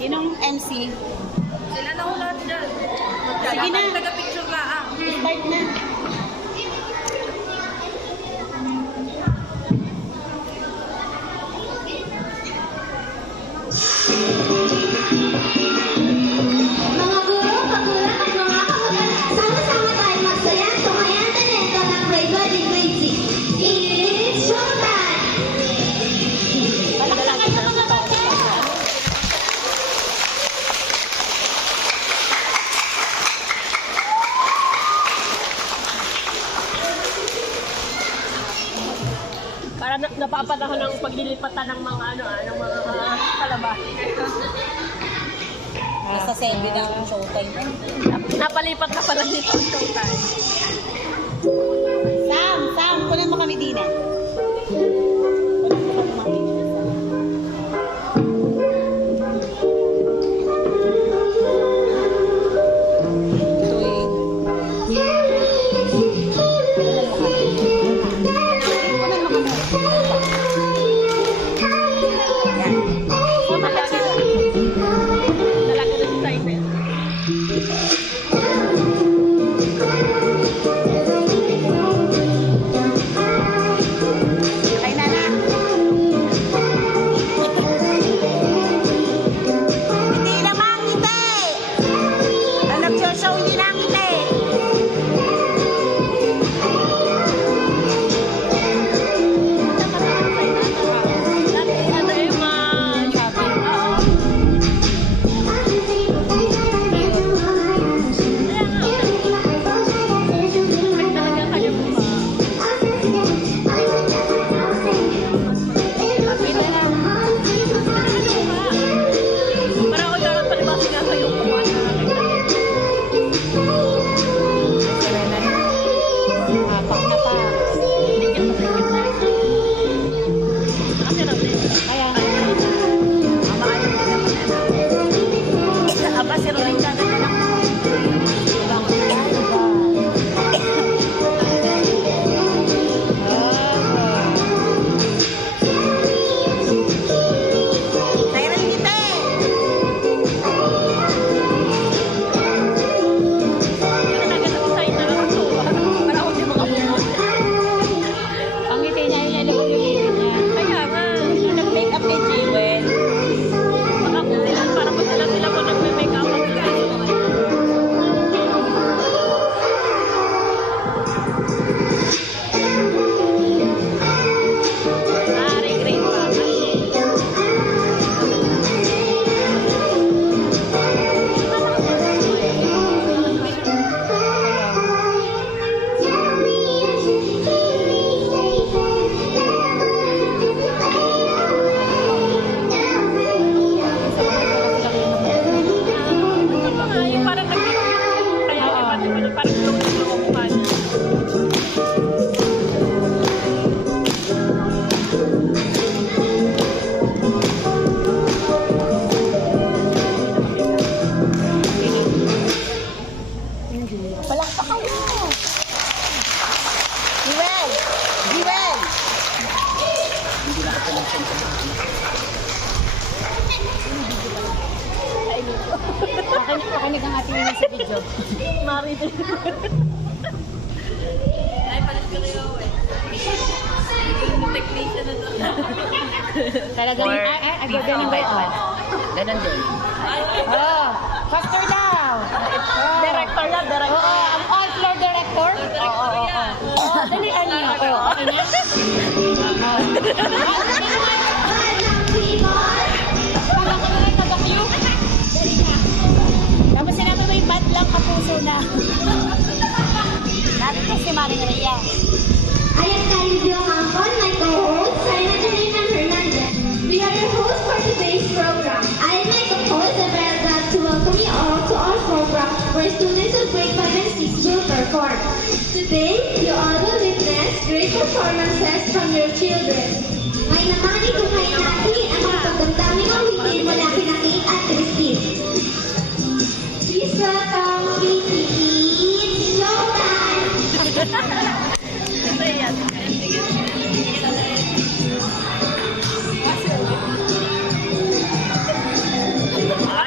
Sinong MC? Sila na ulat dyan. Sige na. Taga-picture lang. Start na. Mga guro, magulang at mga kamag-anak, sama-sama tayo magsaya at tumayan talento ng grade 1 and grade 6. It's showtime! Palakpakan ng mga bata. Para napapanahon ng paglilipatan ng mga ng mga kalabas. Nasa 7 ang showtime. Napalipat na pala nito ang showtime. Sam, kunan mo kami din eh. Talaga na excited. Kay Nana. Hindi naman kita eh. Ang nag-show hindi na kita eh. Dati ano yung shopping. Oo. Talaga kayo mukha. Para ako dapat palibasa nga sa'yo kuha na Hapak na pa. Kasi lang din. Kaya Aba, si Rolling kagad na lang. Nairal kita eh. Talaga excited na lang ako. Para ako di makapunod. Ang ngiti niya yung nilipin niya. Kaya nga, Yung nag-make up kay Jewel. baka kung sila, parang kung sila ko nagme-make up ang guys. Grade pa. Yung parang kaya parang tulong pa niya. Palakpakan mo. Jewel! Jewel! Pakinig ang ating sa video. Mari din. Ay, palit ko kayo eh. Yung technician na to. Talagang, gagaling ba ito? Ganon din. Oh, faster daw. Director yan, director. Oo, ang all-floor director. Oo. Dalihan niyo. Okay na? Parang ka na rin nag-cue. Dali ka. Tapos sinabi mo yung bad lang kapuso na. Narito si Maring Rhea. Ayan tayo video kampon, my co-host, I'm Angelina Hernandez. We are your hosts for today's program. I am my co-host and we are glad to welcome you all to our program where students of grade 5 and 6 will perform. Today, you all will witness great performances from your children. May namani kung kayo natin ang mga pagdamdaming ang hindi mula kina Kate at Christine. Please welcome Katie. It's showtime!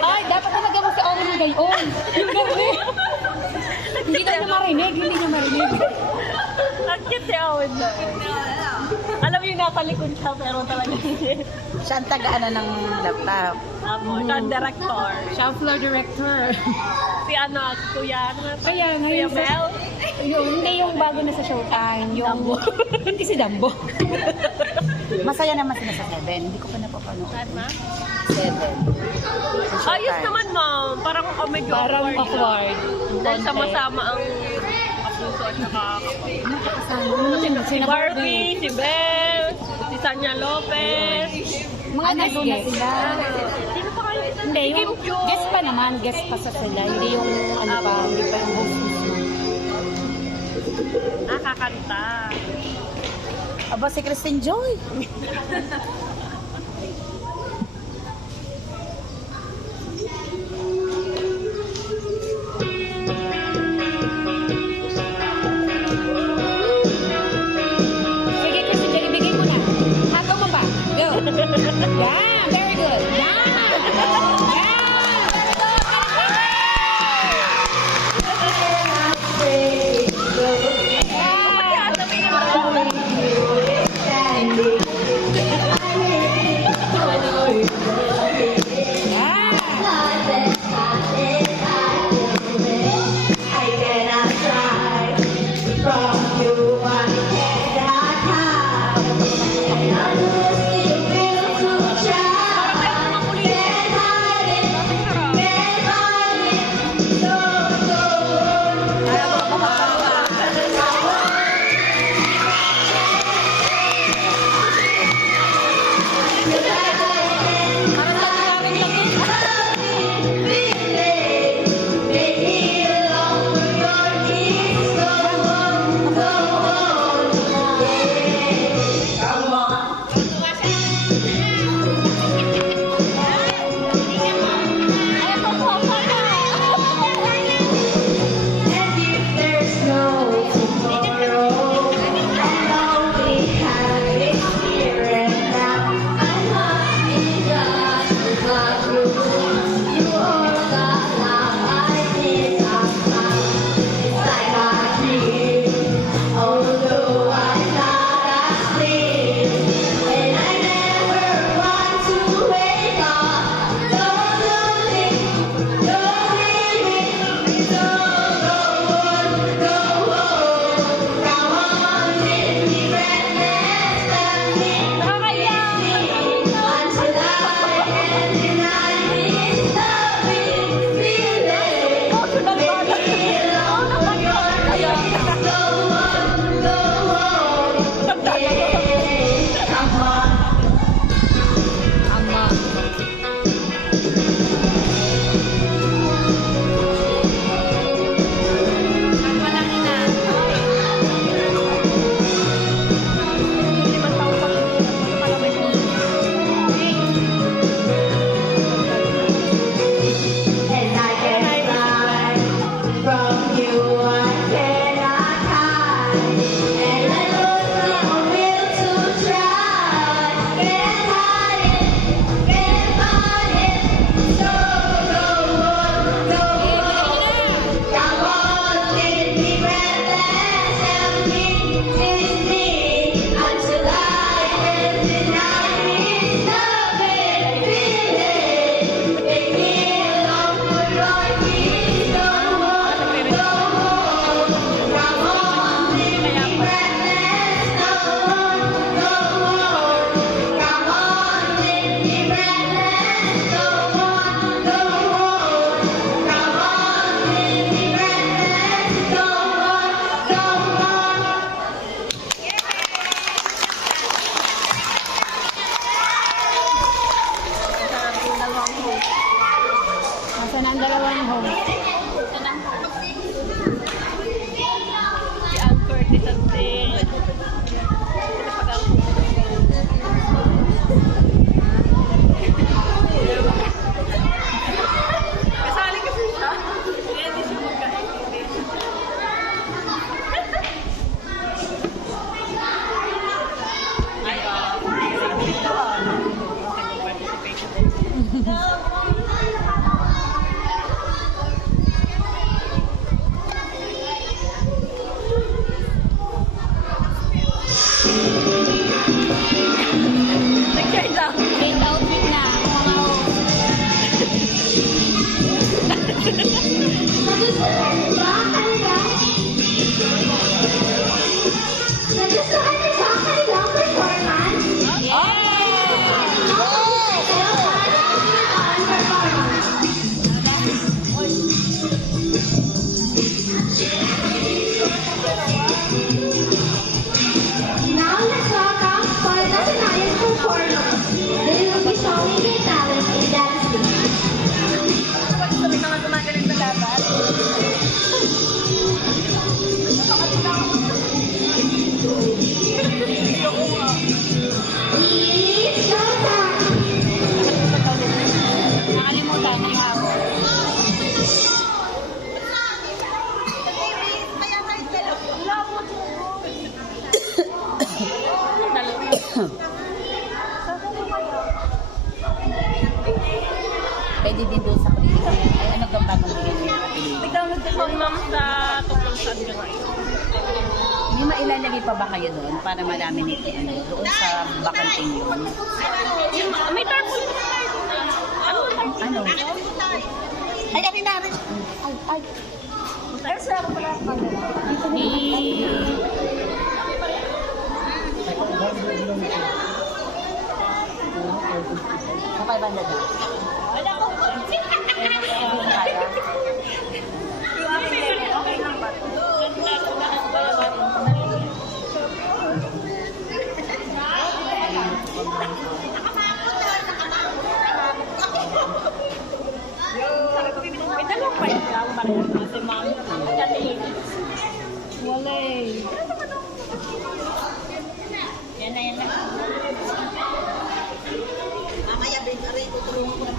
Ay, dapat talaga mo si Owen ng gayon. Yung gabi. Hindi na marinig, hindi na marinig. Ang cute si Owen na. Alam mo yung nasa likod siya, pero talaga hindi. Siya ang taga-ano ng laptop. Siya ang director. Siya ang floor director. Si ano, si Kuya, ano nga? Kaya Kuya ngayon sa... Mel? Hindi yung bago na sa Showtime. Yung... Dumbo. Hindi si Dumbo. Masaya naman sila sa 7. Hindi ko pa napapanood. Saan na? 7. Ayos naman, ma'am. Parang medyo Parang awkward. awkward. Dahil sama-sama ang kapuso at saka si Sina Barbie, si Belle, si Sanya Lopez. Mga naguna sila. Sino pa kayo? Hindi, yung guest pa naman. Guest pa sa sila. Hindi yung ano pa, hindi pa yung host mismo. Nakakanta. Aba, si Christine Joy. Sige, Christy, Jenny, bigay mo na. Hataw mo pa. Go. Yeah, very good. Yeah. From you, I cannot hide. And I will still feel to try. Nag-change out. Change outfit na ang mga host. Nagustuhan niyo ba ang kanilang performance? Now let's welcome for the tonight's performance. They will be showing their talent in dancing. Mga gumagaling sa laban. Please welcome. Nakalimutan na yung ako. Pwede din doon sa kulitin. Ay, ano kang bagong bigyan mo yung kapilili? Nag-download ko sa ma'am sa tuklong sa atin ngayon. May mailalagay pa ba kayo doon para marami nito ano, doon sa bakanting yun? May tarpaulin na tayo. Ano? Ano? Ay, akin na rin. Ay, ay. Ay, sir, pala. Kapay ba na doon? Kaya. Okay lang ba? May dalawang pa yung lang ba rin kasi ma'am. Wala eh. Yan na, yan na. Alauna.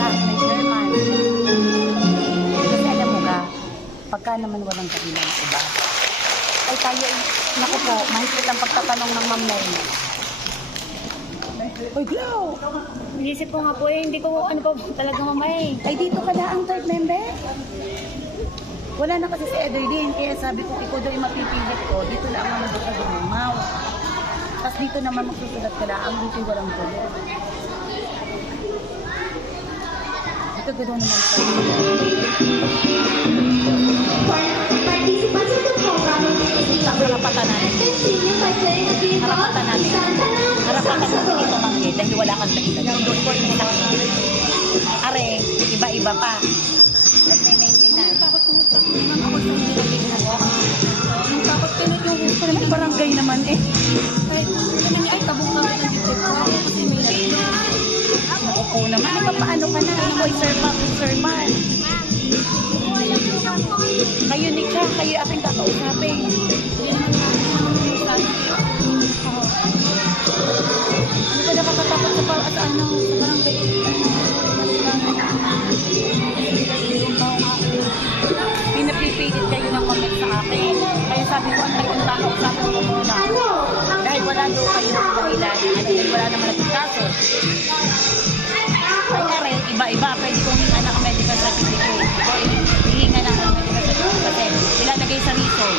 may chairman. Kasi alam mo ka, pagka naman walang kabilang iba, ay tayo, naku po, mahigpit ang pagtatanong ng Ma'am Nay. Uy, Glow! Inisip ko nga po eh, hindi ko ano pa talaga mamay. Ay, dito ka na ang third member? Wala na kasi si Ederlyn, kaya sabi ko, ikaw daw yung mapipilit ko, dito na ang mga ka dumaw. Tapos dito naman magsusulat ka na, ang dito walang tulo. Ito gano'n naman pa. Participants of the program will be Ang harapatan natin. continue by playing a game of Harapatan natin. Harapatan mo dito mangge, dahil wala kang dahilan. Doon ko yung are, iba-iba pa. At may maintenance. Takot po sa naman ako sa nilagay mo. Yung takot ka na yung gusto May barangay naman eh. Kahit naman niya ay tabong kami ng dito ko. Kasi may nagino. Nakupo naman. Ay, paano ka na? Ano ay serman. Kayo ni Cha, kayo aking kakausapin. Hindi naman namin Ano ba nakakatakot sa ano, sa barangay? Pinapipilit kayo ng comment sa akin. Kaya sabi ko, antay kong kakausapin ko muna. Dahil wala daw kayo ng dahilan. Dahil wala naman naging kaso. Ay, are, iba-iba. Pwede kong hinga ng medical certificate. Hihinga ng medical certificate kasi ilalagay sa reason.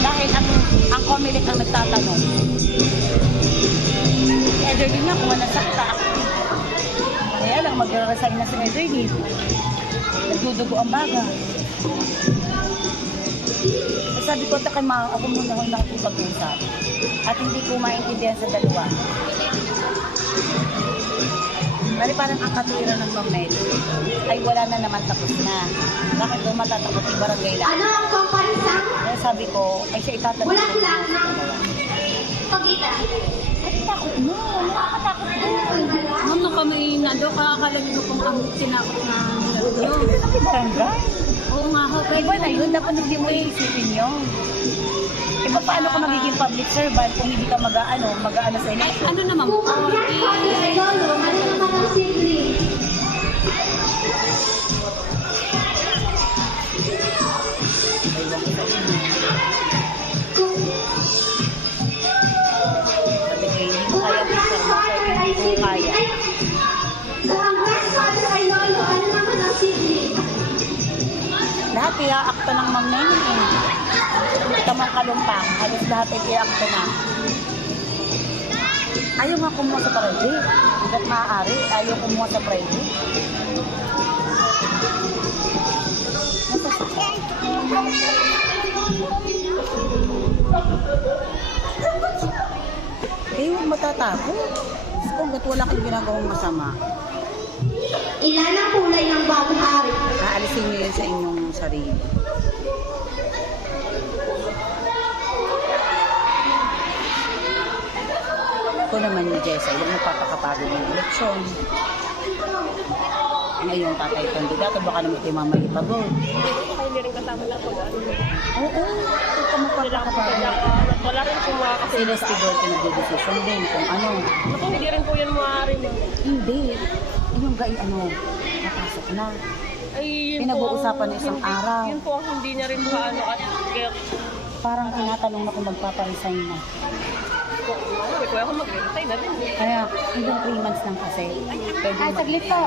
Dahil ang Comelec ang nagtatanong. Si Ederlyn nga, kung nasakta. Kaya lang, mag-resign na si Ederlyn. Nagdudugo ang baga. Eh, sabi ko, takay ako muna kung nakikipag-usap. At hindi ko maintindihan sa dalawa. Bali parang ang katwiran ng Mamel ay wala na naman tapos na. Bakit daw matatakot yung barangay lang? Ano ang pamparisang? Kaya sabi ko, ay siya itatanong. Walang lang ng pagitan. Ay, takot mo. Nakakatakot mo. Ma'am, nung kami nando, kakalagin ko kung ang tinakot na nilagay nyo. Bakit barangay? Oo nga ho. Iba na yun. Dapat hindi mo iisipin yun. Iba paano ka magiging public servant kung hindi ka mag-aano sa Ay, election? ano naman po? Kung ang grandfather ay lolo, ano naman ang sibling? Kung Sabi ko, hindi mo kaya ang mag-serve mo. grandfather ay Hindi mo kaya. Kung ang grandfather ay lolo, ano naman ang sibling? Lahat iaakto ng Ma'am Nene eh. Tamang kalumpang, halos lahat ay iaakto na. Ayaw nga kumuha sa private. Hanggat maaari, ayaw kumuha sa private. Eh, huwag matatakot. Kung wala kang ginagawang masama, Ilan ang kulay ng bagong hari? aalisin niyo yun sa inyong sarili. Ako naman ni Jessa, yung nagpapakapagod ng eleksyon. Ngayon, tatay kandidato, baka naman kayo mamaya ipagod. Baka hindi rin kasama na pag ano. Oo, ito ka magpapakapagod. Wala rin po mga kasi. Sila Stidor, pinag-decision din kung ano. Naku, hindi rin po yan maaari ma. Hindi. Yung napasok na. Ay, yun Pinag-uusapan po ang- isang hindi- araw. Yun po ang hindi niya rin paano at kaya Parang tinatanong na kung magpaparesign na. po, ano, kaya ako mag-retay na rin. Kaya, hanggang 3 months lang kasi. Pwede Ay, saglit po.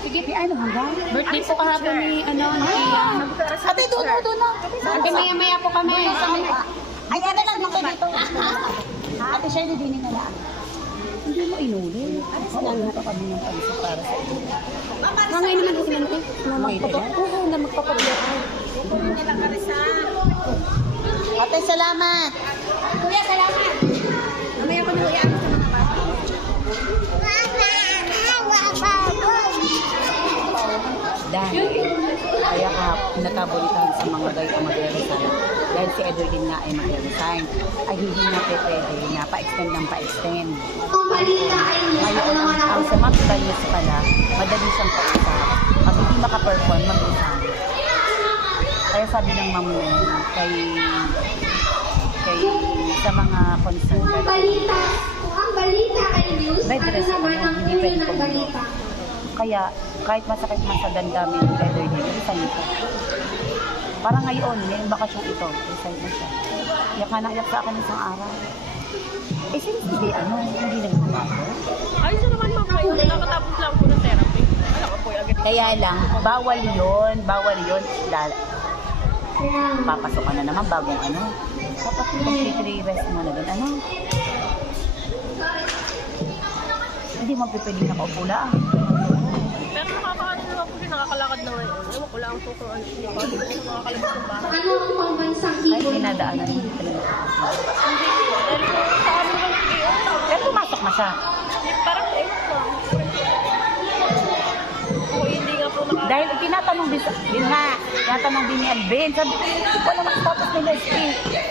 Sige, ano hanggang? Birthday po kahapon ni, ano, ni Ian. Ate, doon na. Ate, maya-maya po kami. Ay, ano lang dito dito. Ate Shirley, din na lang. Hindi mo inuli. Ano pa kami ng palisip para sa iyo. Ngayon naman po sila na magpapagpuho, na magpapagpuho. Ate, salamat. Kuya, salamat. Mamaya ko na kuya sa mga bata. Dahil, kaya natabulitan sa mga guys ang mag-resign. Dahil si Ederlyn nga ay mag-resign, ay hindi na pwede na pa-extend ng pa-extend. Kung balita ay news, ano Ngayon, naman ang ang sa Max Values pala, madali siyang pa-usap. Pag hindi makaperform, mag-resign. Kaya sabi ng ma'am mo, kay sa mga concerned. kung ang balita ay news, Red ano dress, naman ang hindi ulo pwede ng pumunta. balita? Kaya, kahit masakit man sa damdamin ng leather din, resign siya. Parang ngayon, may bakasyon ito, resign na siya. Iyak ka nang iyak sa akin isang araw. Eh, since hindi, hindi nagbabago. Ayos na naman ma'am kayo. Nakatapos lang po ng therapy. Alam ko po yung agad. Kaya lang, bawal yun. Papasok ka na naman bagong Dapat complete rest mo na doon, Hindi mo pwede nakaupo lang. Pero nakakaano naman po siya, nakakalakad na ngayon. Ewan ko lang po kung ano siya. Nakakalabas ng bahay. Ano ang pambansang Ay, ibon? dinadaanan mo talaga. Dahil po sa amin naman po Pero pumasok na siya. parang ewan ko. O hindi nga po Dahil tinatanong din ni Alvin, sabi ko, hindi ko alam ang status nila,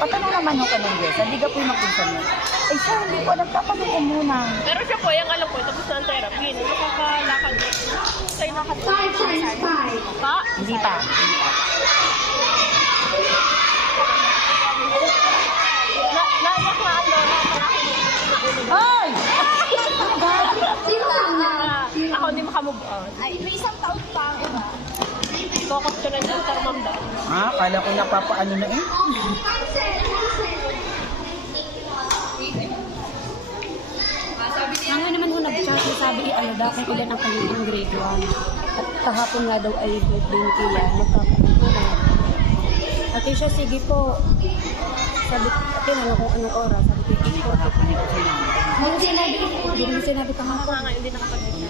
patanong naman nung kanong yes, hindi ka po yung magpunsan mo. Eh siya, hindi ko alam, tatanong ko muna. Pero siya po, yung alam ko, tapos na ang therapy. Nakakalakad na. Sa'yo nakatapos. 5 times 5. Pa? Hindi pa. Naiyak na ano, Ay! Sino tama? ako hindi makamove on. Ay, may isang taon pa ako ba? Focus ka na dyan sa ramamda. Kala ko napapaano na eh. Ngayon naman ho nag-chat, sabi daw kung ilan ang kanyang grade 1. At kahapon nga daw ay birthday ni Kila, magkakaroon. At siya, sige po. Sabi ko, tinanong kung anong oras. Sabi ko, 8:40. Hindi mo sinabi kahapon. Nga hindi nakapag-video.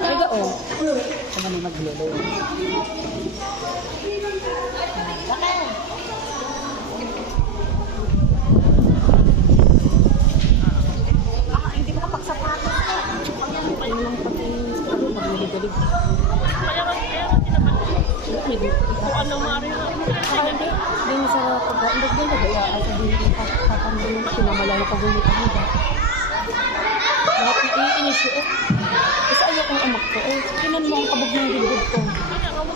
Talaga Ano na maglolo? Hindi makapagsapatos. Ayun lang pati, magligalig. Kaya nga tinaman. Kung ano maaaring Hindi, din sa pag-iindag din, nag-iaan sa din yung kapamilya na pinamala na pag-ulit ang handa. Lahat na i-inisyo Kasi ayaw kong amak ko Tinan mo ang kabog ng gilid ko.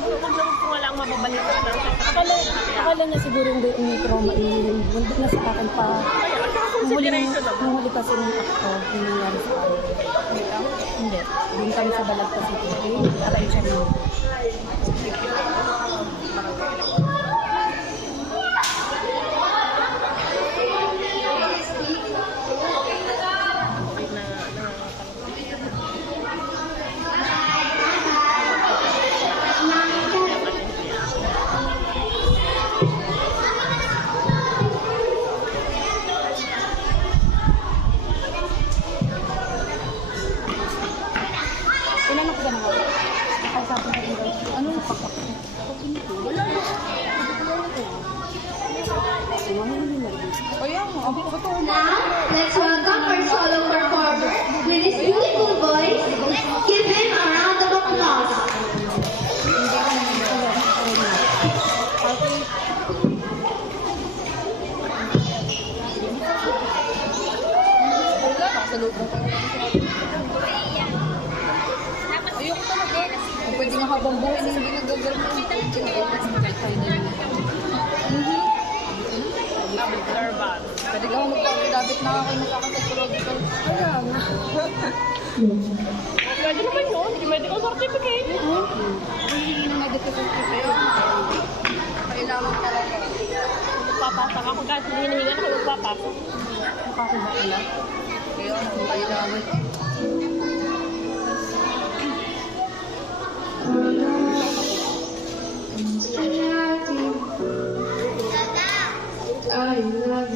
Huwag naman po nga lang mababalita na. Akala niya siguro hindi yung trauma hindi na sa akin pa. Nung huli kasi ng akto, yung nangyari sa akin. Hindi. Doon kami sa balag kasi. Aray siya niya. Ilan ako ganun? Nakausapin ko dito. Ano yung pakpak? Wala na. Now, let's welcome our solo performer with his beautiful voice. Give him a round of applause. Pwede nga habang buhay na hindi nagagawin mo. Pwede ka magpapilabit na ako yung psychological. Kaya nga. Pwede naman yun. Hindi medical certificate. Hihingi ng medical certificate. Kailangan talaga. Magpapasok ako. Kahit hinihingan ako, magpapasok. Makakuha ka lang. Kaya kailangan. I love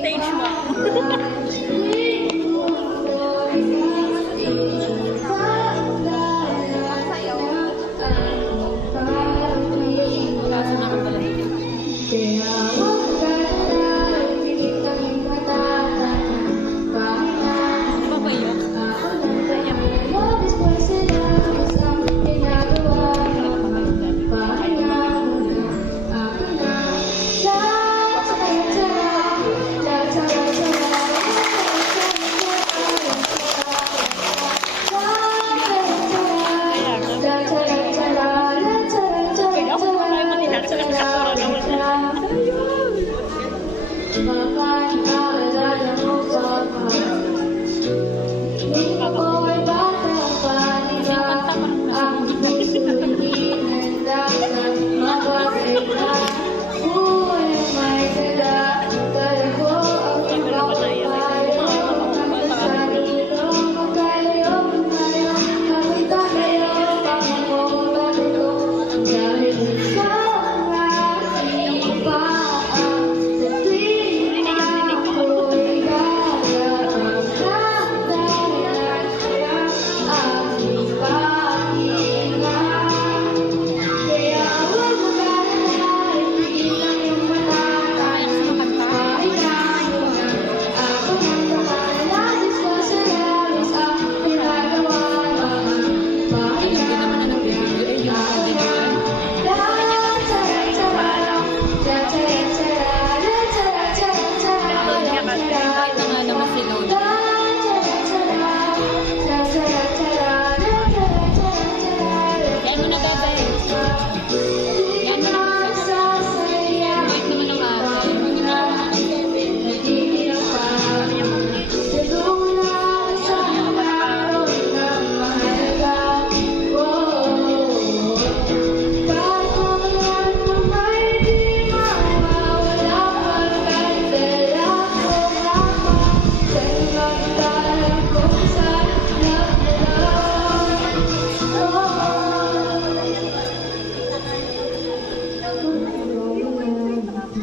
Stage mo.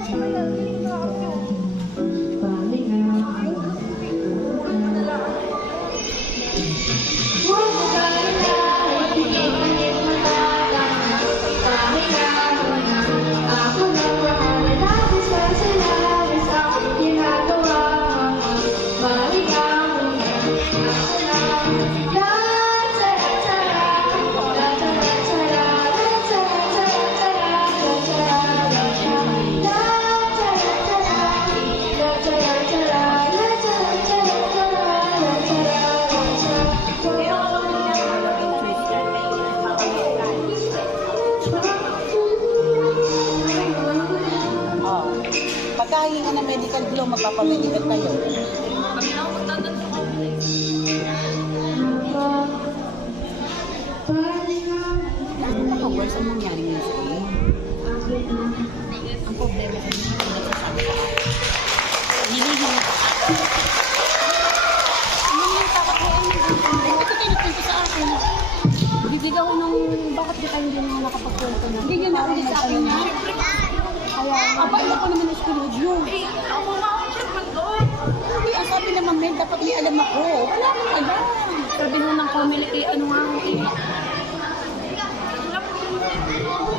Oh. Pagkahinga ng medical glow, magpapamedical kayo. Kami na ako magdadal sa complex. Ako, worse ang nangyari niya sa iyo. Ang problema sa inyo, hindi nagsasabi ka. Hinihingi ka. Ano yung kakakuha ng bakit kayo nagpunta sa akin? Bibig ako ng bakit di kayo hindi naman nakapagpunta na? Hindi nyo nakulit sa akin na. Kaya, Aba, ilan pa naman ang school review. Ako nga ako chairman doon. Hindi, ang sabi naman, Mel, dapat may alam ako. Wala akong alam. sabi mo ng Comelec, ano nga ako eh.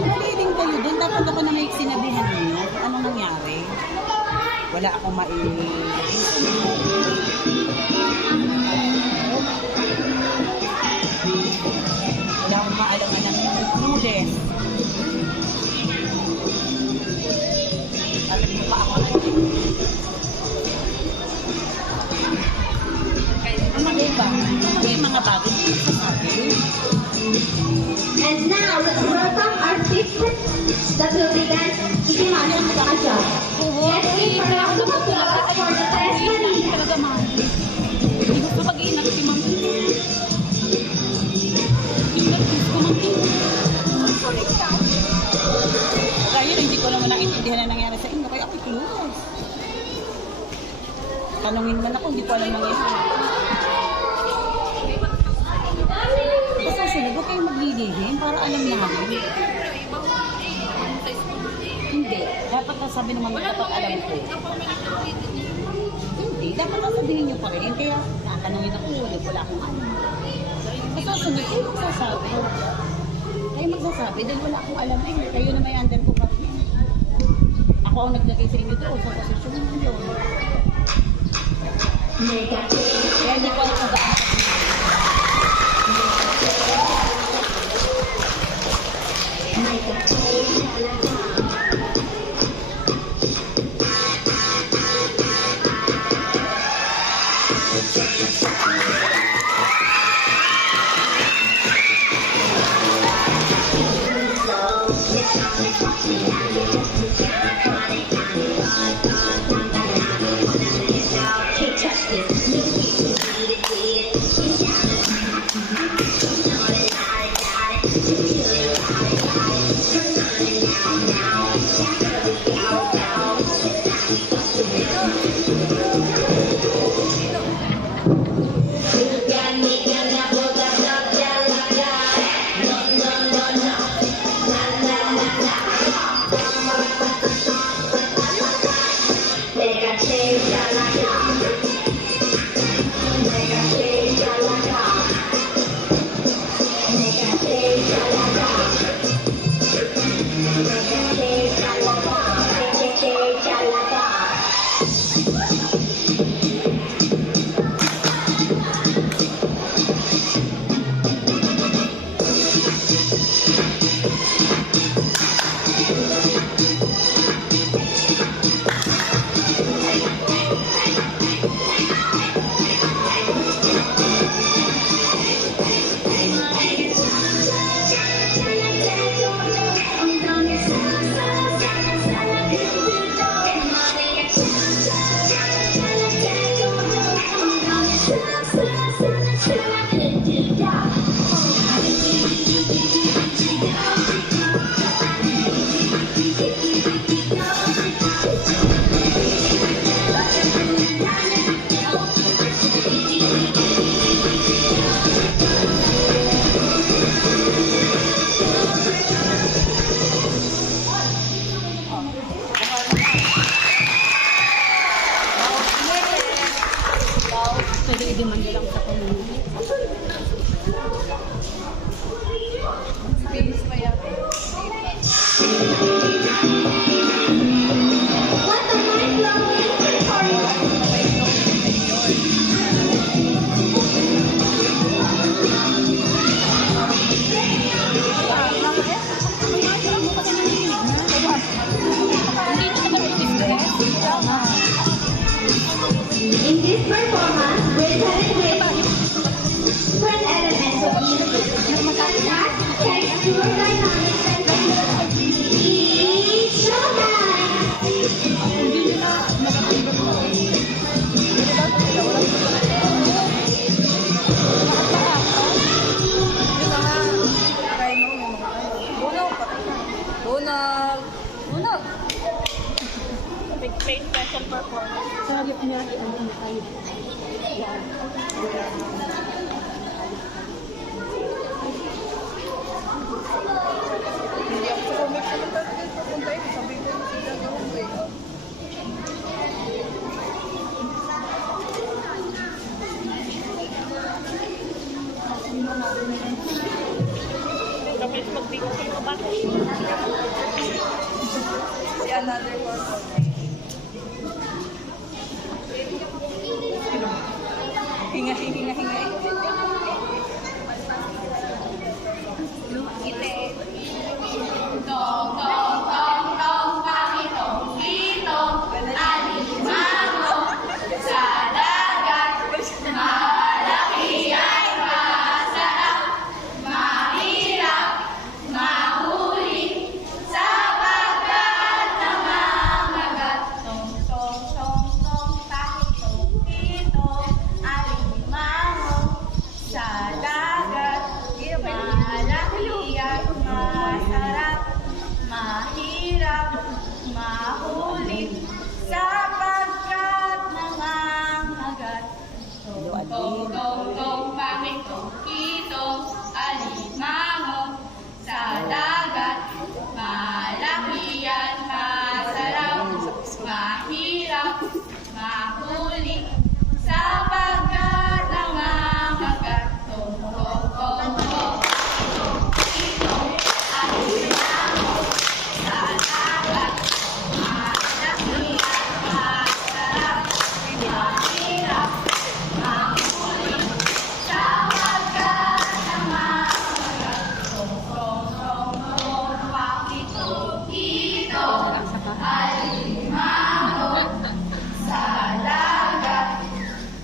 Mali din kayo doon. Dapat ako na may sinabihan ninyo. Anong nangyari? Wala akong wala akong maalaman ng clueless. Alam mo pa ako na mali ba? May mga bagay na sasabi. And now, let's welcome our fifth that will be dance Ikiman Kasha. Let's give a round of applause for the testimony. Talaga man. Hindi ko pag-iinap si Ma'am. Iinap ko Ma'am. Kaya hindi ko naman naintindihan na nangyari sa inyo. Kaya ako'y clueless. Tanungin man ako, hindi ko alam nangyari. Basta sunod, huwag kayong maglilihim para alam namin. Hindi. Dapat nasabi naman mo, dapat alam ko. Hindi. Dapat nasabihin nyo pa rin. Kaya tatanungin ako, wala akong alam. Basta sunod, kayo magsasabi. Kayo magsasabi dahil wala akong alam eh. Kayo na may andal ko pa rin. Ako ang naglagay sa inyo doon sa posisyon nyo. Kaya hindi ko alam kung gaano. Yeah. Pwede man lang sa community. What a mind-blowing performance! In this performance, we're telling different elements of music, such as texture, dynamics, and technology. It's showtime! May special performance. Sa halip niya, ang tayo. Yan. Kami mag-video sa mga bata. Tong pangit tong kitong alimango sa dagat malaki at masarap mahirap mahuli sapagkat nangangagat tong kitong alimango sa dagat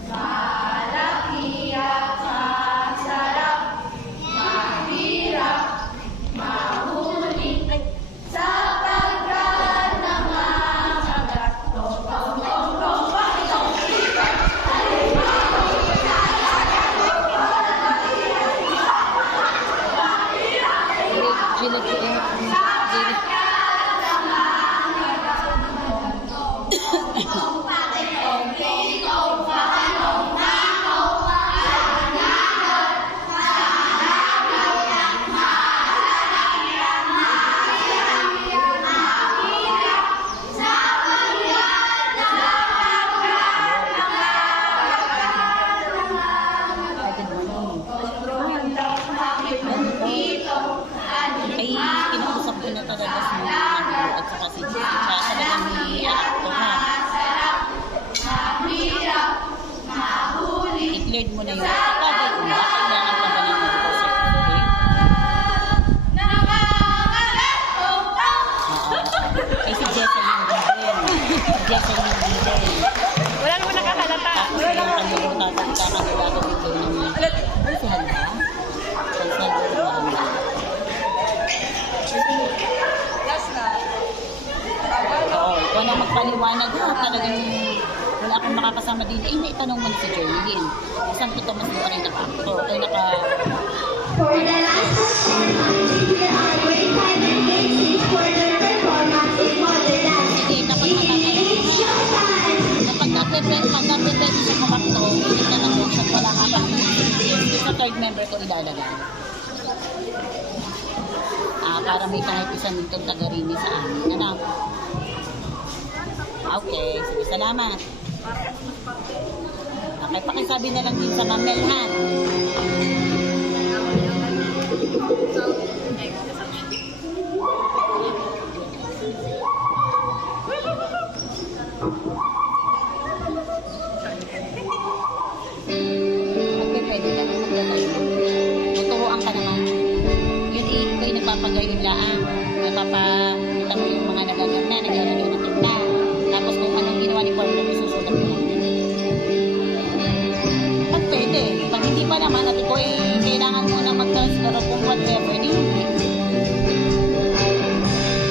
malaki at masarap mahirap Ay, kinausap ko na talaga si Mando at saka si Jessica. Talagang niiyak ko ha. I-cleared mo na yun. Kapagay mo ba? Kailangan pa ba ng medical certificate? Ay, si Jesseline din. Jesseline din. Wala naman nakahalata. Tapos yung kanyang kakagula ko dito naman. Ay, si Handa? Ay, si Handa. Oo, ikaw na magpaliwanag ha. Talagang wala akong makakasama din. Eh, may tanong mo na si Jerlyn. Isang to Thomas mo rin naka-actor. Ay, For the last performance, here are great time and basics for the performance in modern dance. Sige, kapag matatanong It's showtime! kapag napipwede siya kumakto, hindi na lang siya wala nga pa. Yung sa third member ko ilalagay. Para may kahit isang nitong taga-rini sa amin. Ano? Okay, sige, salamat. Okay. Kaya pakisabi na lang din sa Mamel, ha? Pwede ka naman magdatayo. Tuturuan ka naman. Yun ikaw yung nagpapagaling laang. Napapakita mo yung mga nagagang na, naglalagay ng tinta. Tapos kung anong ginawa ni Partner, isusulat mo lang din. Pag pwede. Pag hindi pa naman at ikaw kailangan mo na mag-transfer kung whatever, hindi.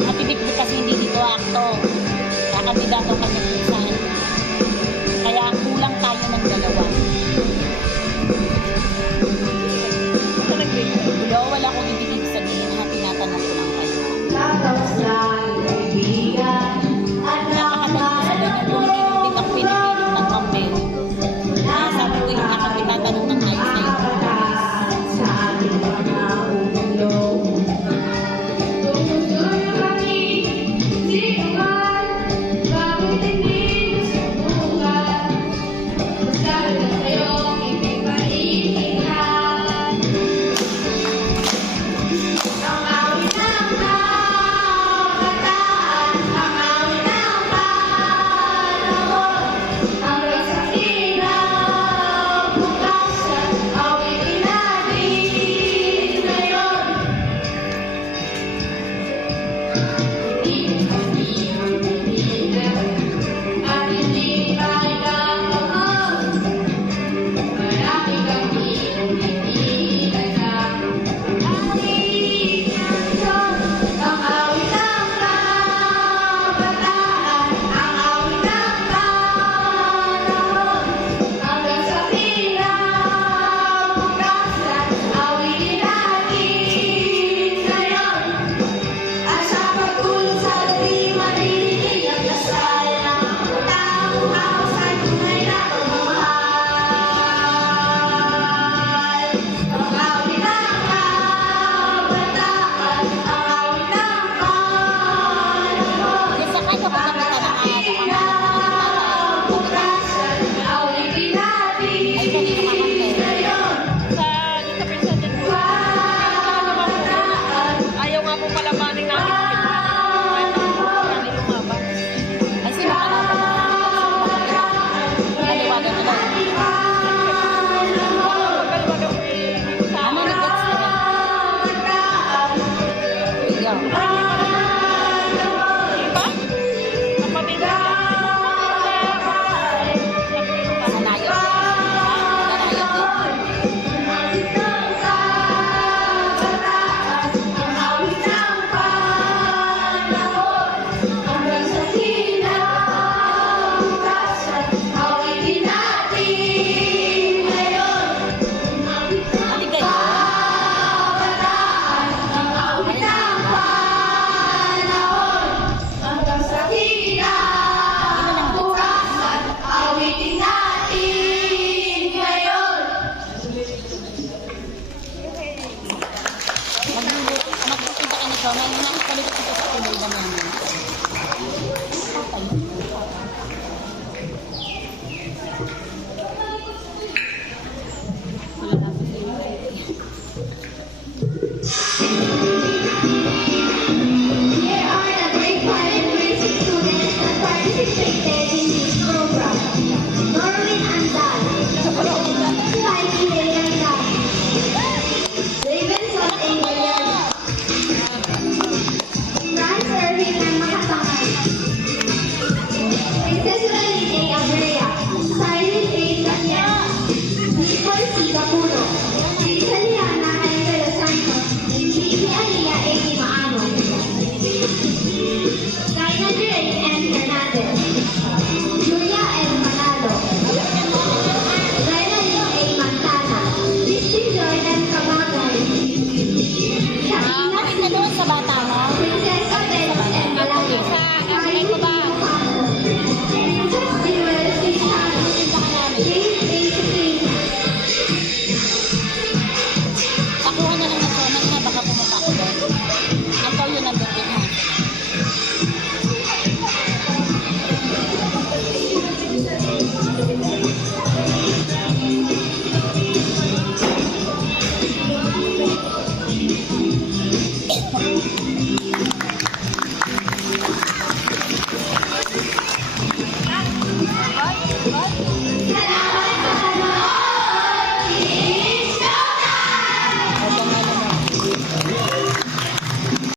At ibig kasi hindi dito akto. Kakabidato ka niya pinsan. Kaya kulang tayo ng dalawa. Wala akong ibigay sabihin ha, tinatanong ko lang kayo.